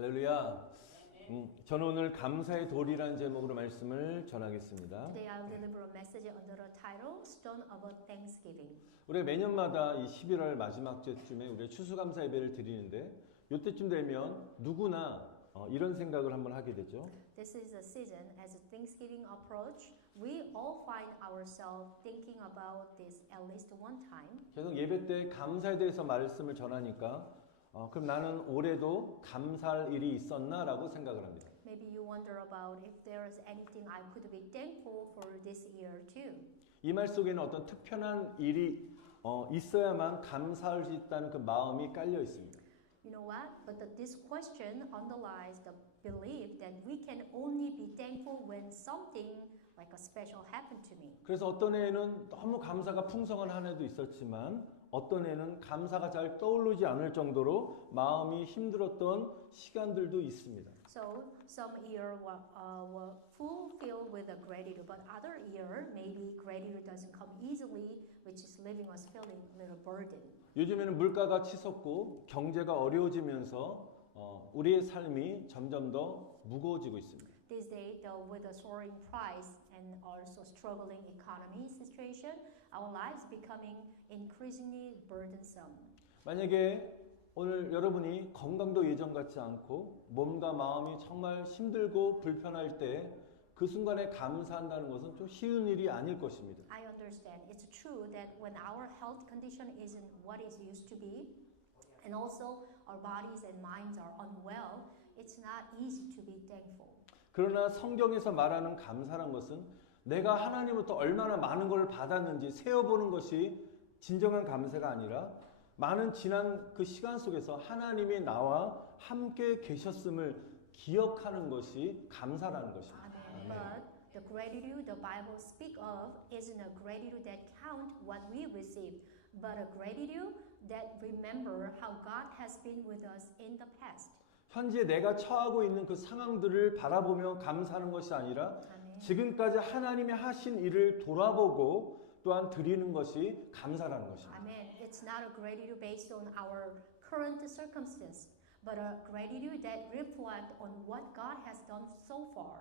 할렐루야. 저는 오늘 감사의 돌이라는 제목으로 말씀을 전하겠습니다. Today I will deliver a message under the title Stone of Thanksgiving. 우리 매년마다 이 11월 마지막 주쯤에 우리 추수감사 예배를 드리는데 이때쯤 되면 누구나 이런 생각을 한번 하게 되죠. This is the season as Thanksgiving approach. We all find ourselves thinking about this at least one time. 계속 예배 때 감사에 대해서 말씀을 전하니까 그럼 나는 올해도 감사할 일이 있었나라고 생각을 합니다. Maybe you wonder about if there is anything I could be thankful for this year too. 이 말 속에는 어떤 특별한 일이 있어야만 감사할 수 있다는 그 마음이 깔려 있습니다. You know what? But this question underlies the belief that we can only be thankful when something like a special happened to me. 그래서 어떤 해에는 너무 감사가 풍성한 한 해도 있었지만 어떤 해는 감사가 잘 떠오르지 않을 정도로 마음이 힘들었던 시간들도 있습니다. So some year were fulfilled with a gratitude, but other year maybe gratitude doesn't come easily, which is leaving us feeling a little burden. 요즘에는 물가가 치솟고 경제가 어려워지면서 우리의 삶이 점점 더 무거워지고 있습니다. These days, with the soaring price and also struggling economy situation, our lives becoming increasingly burdensome. 만약에 오늘 여러분이 건강도 예전 같지 않고 몸과 마음이 정말 힘들고 불편할 때 그 순간에 감사한다는 것은 좀 쉬운 일이 아닐 것입니다. I understand. It's true that when our health condition isn't what it used to be, and also our bodies and minds are unwell, it's not easy to be thankful. 그러나 성경에서 말하는 감사란 것은 내가 하나님으로부터 얼마나 많은 걸 받았는지 세어보는 것이 진정한 감사가 아니라 많은 지난 그 시간 속에서 하나님이 나와 함께 계셨음을 기억하는 것이 감사라는 것입니다. But the gratitude the Bible speaks of isn't a gratitude that count what we receive, but a gratitude that remember how God has been with us in the past. 현재 내가 처하고 있는 그 상황들을 바라보며 감사하는 것이 아니라 지금까지 하나님이 하신 일을 돌아보고 또한 드리는 것이 감사라는 것입니다. Amen. It's not a gratitude based on our current circumstance, but a gratitude that reflect on what God has done so far.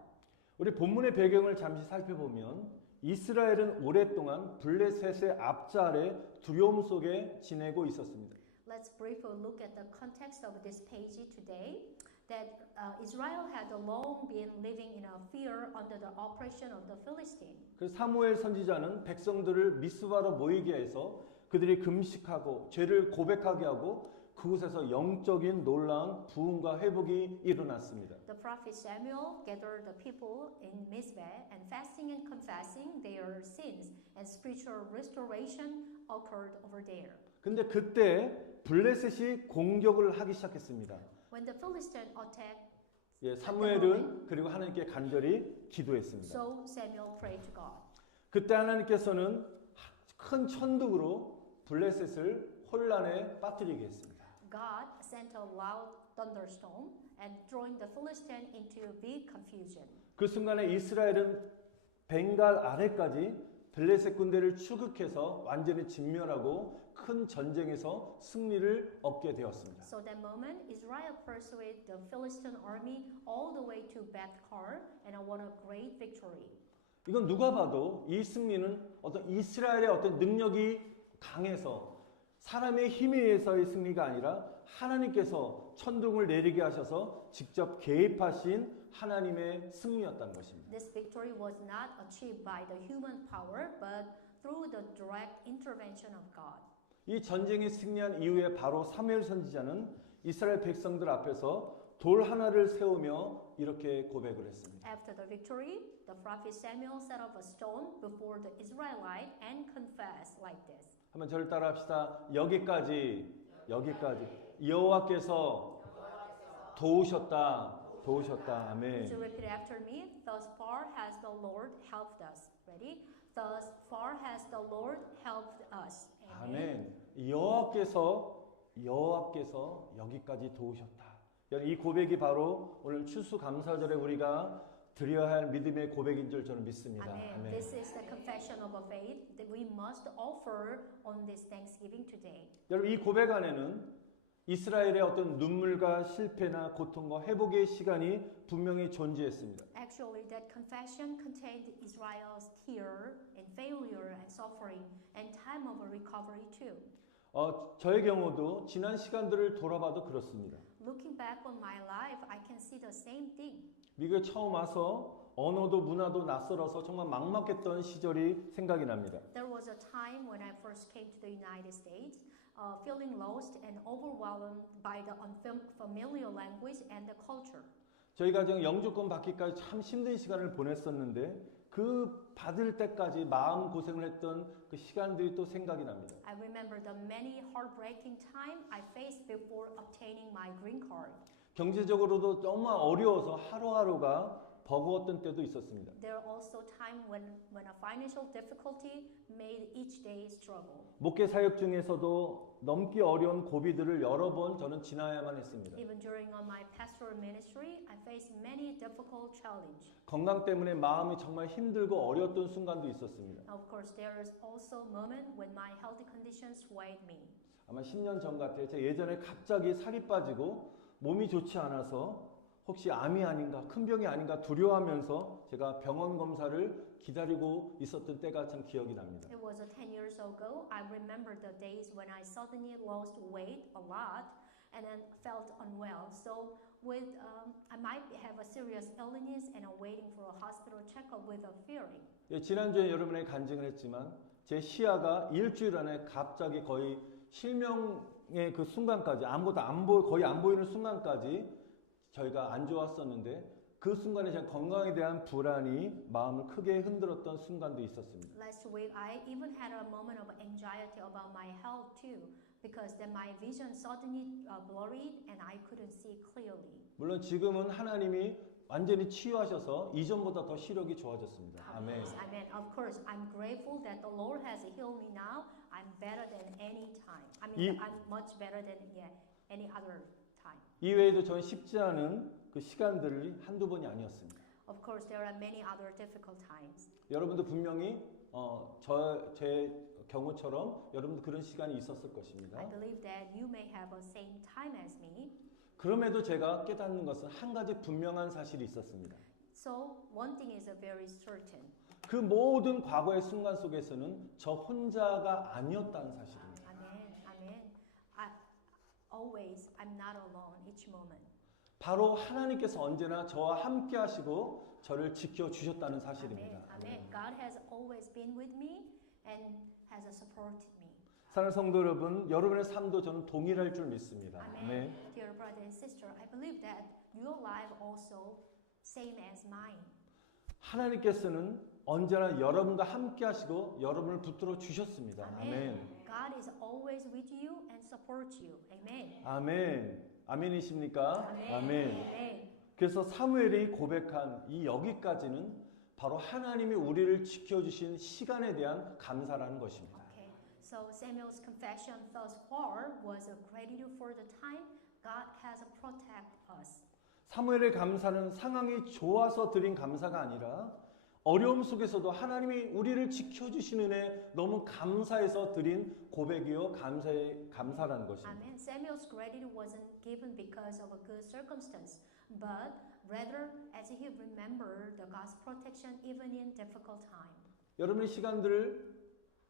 우리 본문의 배경을 잠시 살펴보면 이스라엘은 오랫동안 블레셋의 압자 아래 두려움 속에 지내고 있었습니다. Let's briefly look at the context of this page today. That Israel had long been living in a fear under the oppression of the Philistine. 그래서 사무엘 선지자는 백성들을 미스바로 모이게 해서 그들이 금식하고 죄를 고백하게 하고 그곳에서 영적인 놀라운 부흥과 회복이 일어났습니다. The prophet Samuel gathered the people in Mizpah and fasting and confessing their sins and spiritual restoration occurred over there. 근데 그때 블레셋이 공격을 하기 시작했습니다. When the Philistine attacked, 사무엘은 그리고 하나님께 간절히 기도했습니다. so Samuel prayed to God. 그때 하나님께서는 큰 천둥으로 블레셋을 혼란에 빠뜨리게 했습니다. God sent a loud thunderstorm and throwing the Philistine into big confusion. 그 순간에 이스라엘은 벵갈 아래까지 블레셋 군대를 추격해서 완전히 진멸하고 큰 전쟁에서 승리를 얻게 되었습니다. So that moment, Israel pursued the Philistine army all the way to Beth-kar and won a great victory. 이건 누가 봐도 이 승리는 어떤 이스라엘의 어떤 능력이 강해서 사람의 힘에 의해서의 승리가 아니라 하나님께서 천둥을 내리게 하셔서 직접 개입하신 하나님의 승리였다는 것입니다. This victory was not achieved by the human power, but through the direct intervention of God. 이 전쟁에 승리한 이후에 바로 사무엘 선지자는 이스라엘 백성들 앞에서 돌 하나를 세우며 이렇게 고백을 했습니다. After the victory, the prophet Samuel set up a stone before the Israelite and confessed like this. 한번 저를 따라합시다. 여기까지 여호와께서 도우셨다. 아멘. Would you repeat after me? Thus far has the Lord helped us. Ready? Thus far has the Lord helped us. 아멘. 여호와께서 여기까지 도우셨다. 이 고백이 바로 오늘 추수감사절에 우리가 드려야 할 믿음의 고백인 줄 저는 믿습니다. 아멘. This is the confession of a faith that we must offer on this Thanksgiving today. 여러분 이 고백 안에는 이스라엘의 어떤 눈물과 실패나 고통과 회복의 시간이 분명히 존재했습니다. Actually, that confession contained Israel's tear and failure and suffering and time of recovery too. 저의 경우도 지난 시간들을 돌아봐도 그렇습니다. Looking back on my life, I can see the same thing. 미국에 처음 와서 언어도 문화도 낯설어서 정말 막막했던 시절이 생각이 납니다. There was a time when I first came to the United States, feeling lost and overwhelmed by the unfamiliar language and the culture. 저희 가정 영주권 받기까지 참 힘든 시간을 보냈었는데 그 받을 때까지 마음 고생을 했던 그 시간들이 또 생각이 납니다. I remember the many heartbreaking time I faced before obtaining my green card. 경제적으로도 너무 어려워서 하루하루가 버거웠던 때도 있었습니다. There are also time when a financial difficulty made each day struggle. 목회 사역 중에서도 넘기 어려운 고비들을 여러 번 저는 지나야만 했습니다. Even during my pastoral ministry, I faced many difficult challenges. 건강 때문에 마음이 정말 힘들고 어려웠던 순간도 있었습니다. Of course, there is also a moment when my health conditions swayed me. 아마 10년 전 같아요. 제가 예전에 갑자기 살이 빠지고 몸이 좋지 않아서 혹시 암이 아닌가, 큰 병이 아닌가 두려워하면서 제가 병원 검사를 기다리고 있었던 때가 참 기억이 납니다. It was 10 years ago. I remember the days when I suddenly lost weight a lot and then felt unwell. So I might have a serious illness and I'm waiting for a hospital checkup with a fearing. 예, 지난주에 여러분에게 간증을 했지만 제 시야가 일주일 안에 갑자기 거의 실명의 그 순간까지 아무것도 거의 안 보이는 순간까지 저희가 안 좋았었는데 그 순간에 제 건강에 대한 불안이 마음을 크게 흔들었던 순간도 있었습니다. Last week, I even had a moment of anxiety about my health too, because then my vision suddenly blurred and I couldn't see clearly. 물론 지금은 하나님이 완전히 치유하셔서 이전보다 더 시력이 좋아졌습니다. 아멘. Amen. Of course, I'm grateful that the Lord has healed me now. I'm better than any time. I'm much better than any other time. 이 외에도 전 쉽지 않은 그 시간들이 한두 번이 아니었습니다. Of course, there are many other difficult times. 여러분도 분명히 제 경우처럼 여러분도 그런 시간이 있었을 것입니다. I believe that you may have the same time as me. 그럼에도 제가 깨닫는 것은 한 가지 분명한 사실이 있었습니다. So one thing is very certain. 그 모든 과거의 순간 속에서는 저 혼자가 아니었다는 사실입니다. Amen. Amen. Always, I'm not alone each moment. 바로 하나님께서 언제나 저와 함께 하시고 저를 지켜 주셨다는 사실입니다. Amen. God has always been with me and has supported me. 사랑하는 성도 여러분, 여러분의 삶도 저는 동일할 줄 믿습니다. Amen. Dear brother and sister, I believe that your life also same as mine. 하나님께서는 언제나 여러분과 함께 하시고 여러분을 붙들어 주셨습니다. 아멘. God is always with you and supports you. Amen. 아멘. 아멘이십니까? 아멘. Amen. 그래서 사무엘이 고백한 이 여기까지는 바로 하나님이 우리를 지켜주신 시간에 대한 감사라는 것입니다. Okay. So Samuel's confession thus far was a gratitude for the time God has protected us. 사무엘의 감사는 상황이 좋아서 드린 감사가 아니라 어려움 속에서도 하나님이 우리를 지켜주시는 은혜 너무 감사해서 드린 고백이요 감사라는 것입니다. Amen. Samuel's gratitude wasn't given because of a good circumstance, but rather as he remembered the God's protection even in difficult time. 여러분의 시간들을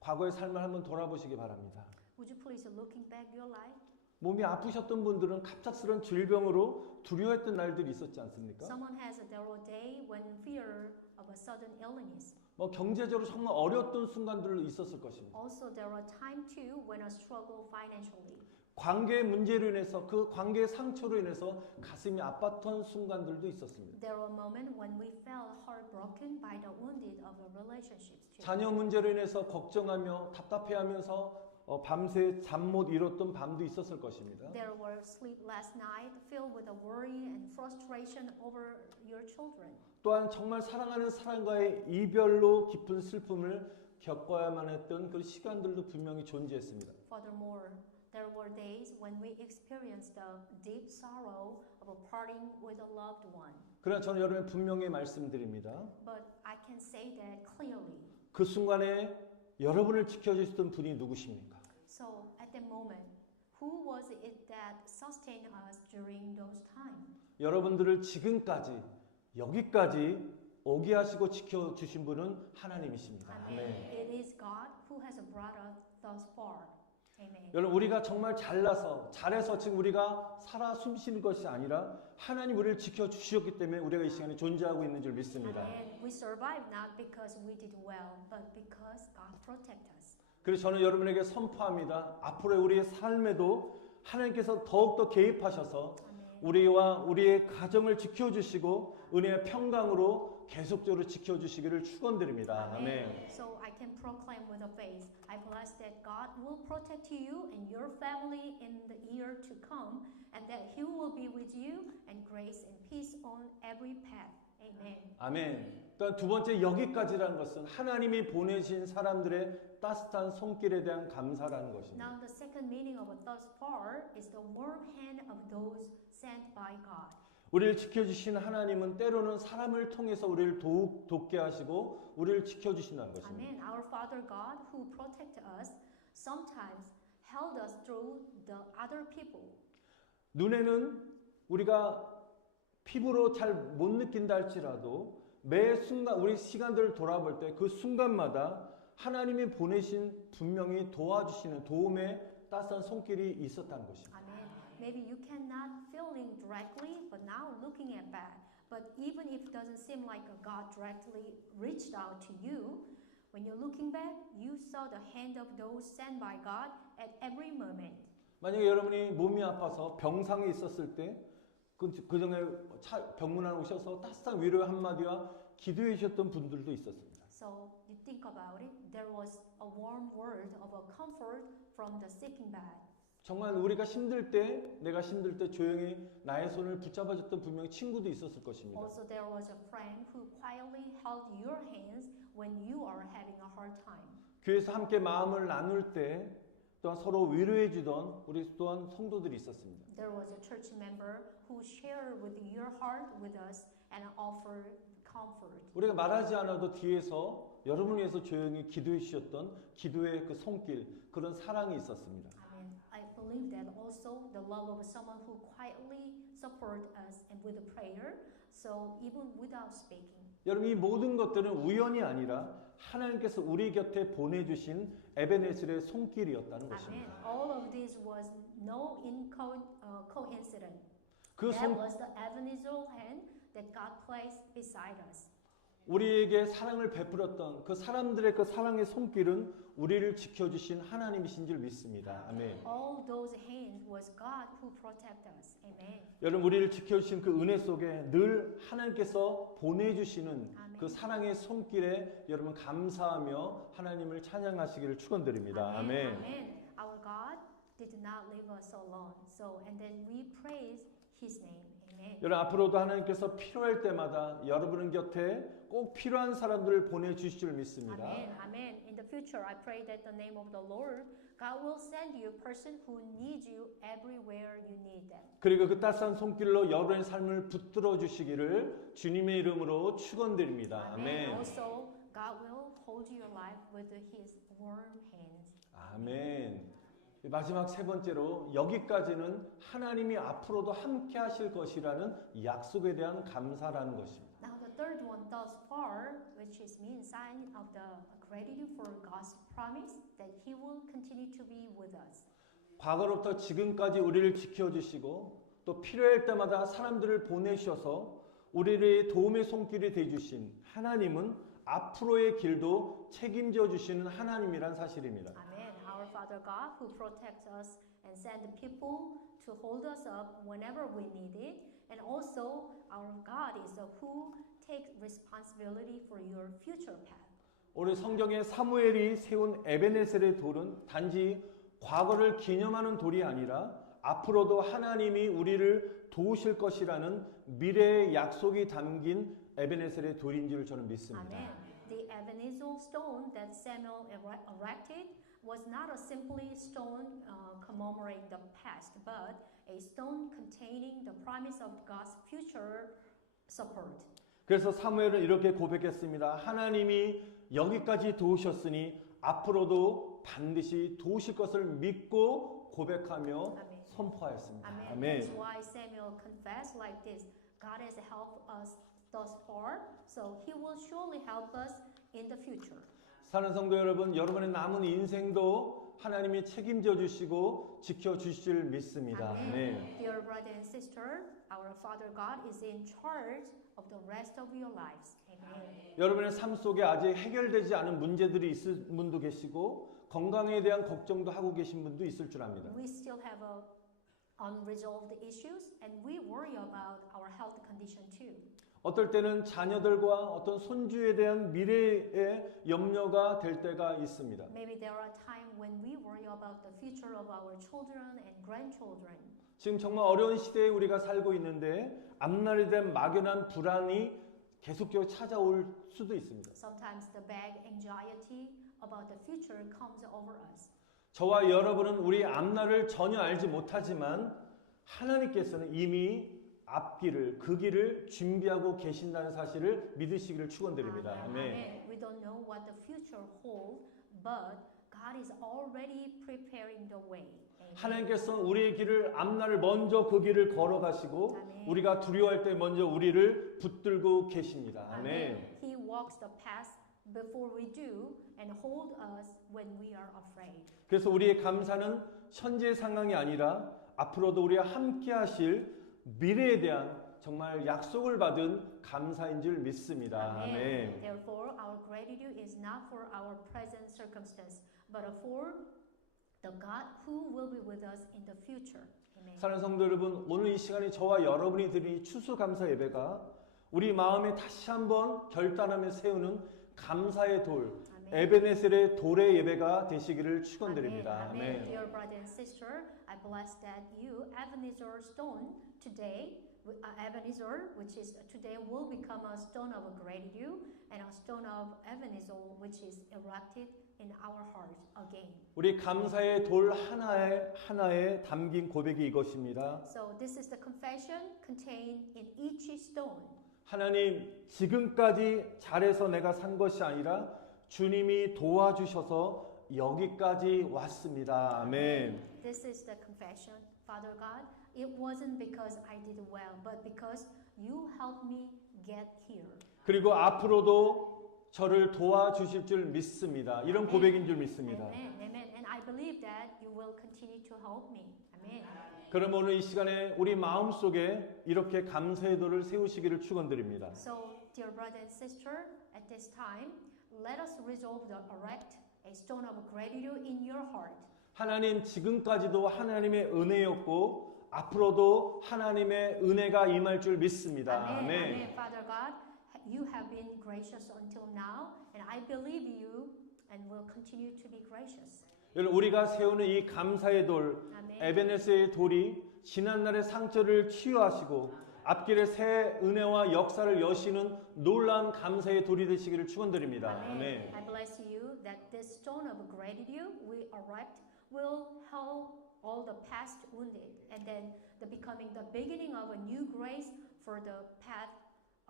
과거의 삶을 한번 돌아보시기 바랍니다. Would you please looking back your life? 몸이 아프셨던 분들은 갑작스런 질병으로 두려워했던 날들이 있었지 않습니까? Someone has their day when fear of a sudden illness. 경제적으로 정말 어려웠던 순간들도 있었을 것입니다. Also, there are time too when I struggle financially. 관계 문제로 인해서 그 관계의 상처로 인해서 가슴이 아팠던 순간들도 있었습니다. There were moments when we felt heartbroken by the wounded of our relationships too. 자녀 문제로 인해서 걱정하며 답답해하면서 밤새 잠 못 이뤘던 밤도 있었을 것입니다. There were sleepless nights filled with a worry and frustration over your children. 또한 정말 사랑하는 사람과의 이별로 깊은 슬픔을 겪어야만 했던 그 시간들도 분명히 존재했습니다. Furthermore, there were days when we experienced the deep sorrow of parting with a loved one. 그러나 저는 여러분께 분명히 말씀드립니다. But I can say that clearly. 그 순간에 여러분을 지켜주셨던 분이 누구십니까? So at that moment, Who was it that sustained us during those times? 여러분들을 지금까지 여기까지 오게 하시고 지켜주신 분은 하나님이십니다. Amen. 아멘. It is God who has brought us thus far. Amen. 여러분 우리가 정말 잘해서 지금 우리가 살아 숨쉬는 것이 아니라 하나님 우리를 지켜주셨기 때문에 우리가 이 시간에 존재하고 있는 줄 믿습니다. And we survive not because we did well, but because God protect us. 그래서 저는 여러분에게 선포합니다. 앞으로의 우리의 삶에도 하나님께서 더욱더 개입하셔서 Amen. 우리와 우리의 가정을 지켜주시고 은혜의 평강으로 계속적으로 지켜주시기를 축원드립니다. 아멘. So I can proclaim with a faith, I bless that God will protect you and your family in the year to come, and that He will be with you and grace and peace on every path. Amen. 아멘. 그러니까 두 번째 여기까지라는 것은 하나님이 보내신 사람들의 따뜻한 손길에 대한 감사라는 것입니다. Now the second meaning of thus far is the warm hand of those sent by God. 우리를 지켜주신 하나님은 때로는 사람을 통해서 우리를 돕게 하시고 우리를 지켜주신다는 것입니다. Amen. Our Father God who protect us sometimes held us through the other people. 눈에는 우리가 피부로 잘 못 느낀다 할지라도 매 순간 우리 시간들을 돌아볼 때 그 순간마다 하나님이 보내신 분명히 도와주시는 도움의 따스한 손길이 있었다는 것입니다. Amen. Maybe you cannot feeling directly, but now looking at back. But even if it doesn't seem like God directly reached out to you, when you're looking back, you saw the hand of those sent by God at every moment. 만약에 여러분이 몸이 아파서 병상에 있었을 때 그 전에 병문안 오셔서 따뜻한 위로의 한마디와 기도해 주셨던 분들도 있었습니다. So you think about it, there was a warm word of a comfort from the sick bed. 정말 우리가 힘들 때, 내가 힘들 때 조용히 나의 손을 붙잡아줬던 분명히 친구도 있었을 것입니다. Also, there was a friend who quietly held your hands when you are having a hard time. 교회에서 함께 마음을 나눌 때 또한 서로 위로해 주던 우리 또한 성도들이 있었습니다. There was a church member who shared with your heart with us and offered comfort. 우리가 말하지 않아도 뒤에서 여러분을 위해서 조용히 기도해 주셨던 기도의 그 손길, 그런 사랑이 있었습니다. Amen. I believe that also the love of someone who quietly support us and with a prayer. So even without speaking. 여러분 이 모든 것들은 우연이 아니라 하나님께서 우리 곁에 보내주신 에베네셀의 손길이었다는 Amen. 것입니다. All of this was no coincidence. 그 That 손, was the Ebenezer hand that God placed beside us. 우리에게 사랑을 베풀었던 그 사람들의 그 사랑의 손길은 우리를 지켜주신 하나님이신 줄 믿습니다. 아멘. All those hands was God who protect us. Amen. 여러분 우리를 지켜주신 그 은혜 속에 늘 하나님께서 보내주시는 아멘. 그 사랑의 손길에 여러분 감사하며 하나님을 찬양하시기를 축원드립니다. 아멘. Amen. Our God did not leave us alone. So and then we praise His name. Amen. 여러분 앞으로도 하나님께서 필요할 때마다 여러분 곁에 꼭 필요한 사람들을 보내주실 줄 믿습니다. Amen. Amen. In the future, I pray that the name of the Lord, God will send you a person who needs you everywhere you need them. 그리고 그 따스한 손길로 여러분의 삶을 붙들어 주시기를 주님의 이름으로 축원드립니다. 아멘. Also, God will hold your life with His warm hands. 아멘. 마지막 세 번째로 여기까지는 하나님이 앞으로도 함께 하실 것이라는 약속에 대한 감사라는 것입니다. Now the third one, thus far, which is mean sign of the gratitude for God's promise that He will continue to be with us. 과거로부터 지금까지 우리를 지켜주시고 또 필요할 때마다 사람들을 보내셔서 우리를 도움의 손길이 되주신 하나님은 앞으로의 길도 책임져 주시는 하나님이란 사실입니다. Amen. Our Father God who protects us and send people to hold us up whenever we need it. And also our God is who takes responsibility for your future path. 우리 성경에 사무엘이 세운 에베네셀의 돌은 단지 과거를 기념하는 돌이 아니라 앞으로도 하나님이 우리를 도우실 것이라는 미래의 약속이 담긴 에베네셀의 돌인 줄 저는 믿습니다. Amen. The Ebenezer stone that Samuel erected was not a simply stone commemorating the past, but a stone containing the promise of God's future support. 그래서 사무엘은 이렇게 고백했습니다. 하나님이 여기까지 도우셨으니 앞으로도 반드시 도우실 것을 믿고 고백하며 아멘. 선포하였습니다. Amen. 아멘. That's why Samuel confessed like this. God has helped us thus far, so He will surely help us in the future. 사는 성도 여러분, 여러분의 남은 인생도 하나님이 책임져 주시고 지켜 주실 줄 믿습니다. Amen. 아멘. Dear brother and sister, our Father God is in charge of the rest of your lives. Amen. 여러분의 삶 속에 아직 해결되지 않은 문제들이 있을 분도 계시고 건강에 대한 걱정도 하고 계신 분도 있을 줄 압니다. We still have unresolved issues, and we worry about our health condition too. 어떨 때는 자녀들과 어떤 손주에 대한 미래의 염려가 될 때가 있습니다. Maybe there are times when we worry about the future of our children and grandchildren. 지금 정말 어려운 시대에 우리가 살고 있는데 앞날에 대한 막연한 불안이 계속적으로 찾아올 수도 있습니다. Sometimes the vague anxiety about the future comes over us. 저와 여러분은 우리 앞날을 전혀 알지 못하지만 하나님께서는 이미 앞길을 그 길을 준비하고 계신다는 사실을 믿으시기를 축원드립니다. 아멘. Amen. We don't know what the future holds, but God is already preparing the way. Amen. 하나님께서는 우리의 길을 앞날을 먼저 그 길을 걸어가시고 아멘. 우리가 두려워할 때 먼저 우리를 붙들고 계십니다. 아멘. He walks the path before we do and hold us when we are afraid. 그래서 우리의 감사는 현재 상황이 아니라 앞으로도 우리와 함께 하실 미래에 대한 정말 약속을 받은 감사인 줄 믿습니다. 아멘. Therefore, our gratitude is not for our present circumstance, but for the God who will be with us in the future. Amen. 사랑하는 성도 여러분, 오늘 이 시간에 저와 여러분이 드린 추수감사 예배가 우리 마음에 다시 한번 결단하며 세우는 감사의 돌, 에베네셀의 돌의 예배가 되시기를 축원드립니다. Amen. 아멘. Dear brother and sister, I bless that you, Ebenezer stone, today, Ebenezer, which is today, will become a stone of gratitude and a stone of Ebenezer, which is erected in our heart again. 우리 감사의 돌 하나에 담긴 고백이 이것입니다. So this is the confession contained in each stone. 하나님, 지금까지 잘해서 내가 산 것이 아니라 주님이 도와주셔서 여기까지 왔습니다. 아멘. This is the confession, Father God. It wasn't because I did well, but because you helped me get here. 그리고 앞으로도 저를 도와주실 줄 믿습니다. 이런 고백인 줄 믿습니다. Amen. Amen. And I believe that you will continue to help me. Amen. 그럼 오늘 이 시간에 우리 마음속에 이렇게 감사의 돌을 세우시기를 축원드립니다. So, dear brother and sister, at this time, let us resolve to erect a stone of gratitude in your heart. 하나님, 지금까지도 하나님의 은혜였고 앞으로도 하나님의 은혜가 임할 줄 믿습니다. Amen. 아멘. Amen. Father God, you have been gracious until now, and I believe you and will continue to be gracious. 여러분, 우리가 세우는 이 감사의 돌, 아멘. 에베네스의 돌이 지난날의 상처를 치유하시고 앞길에 새 은혜와 역사를 여시는 놀라운 감사의 돌이 되시기를 축원드립니다. 아멘. I bless you that this stone of gratitude we erect will help all the past wounded, and then the becoming the beginning of a new grace for the path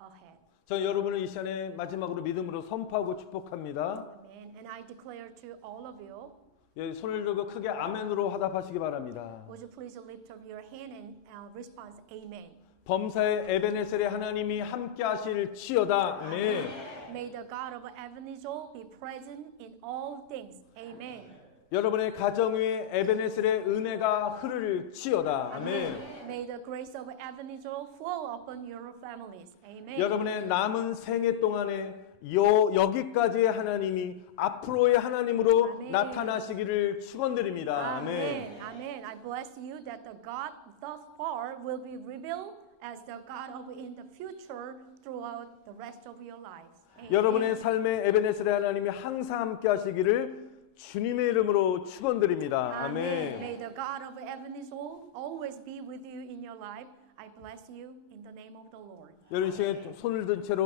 ahead. 저 여러분을 이 시간에 마지막으로 믿음으로 선포하고 축복합니다. Amen. And I declare to all of you, 예, 손을 들고 크게 아멘으로 화답하시기 바랍니다. would you please lift up your hand and response, Amen. 범사의 에베네셀의 하나님이 함께 하실 치여다. 아멘. May the God of Ebenezer be present in all things. Amen. 여러분의 가정 위에 에베네셀의 은혜가 흐를 치여다. 아멘. May the grace of Ebenezer flow upon your families. Amen. 여러분의 남은 생애 동안에 여기까지의 하나님이 앞으로의 하나님으로 아멘. 나타나시기를 축원드립니다. 아멘. Amen. I bless you that the God thus far will be revealed as the God of in the future throughout the rest of your lives. Amen. 여러분의 삶에 에베네셀의 하나님이 항상 함께 하시기를 주님의 이름으로 축원드립니다. 아멘. May the God of Ebenezer always be with you in your life. I bless you in the name of the Lord. 여러분 이 시간에 손을 든 채로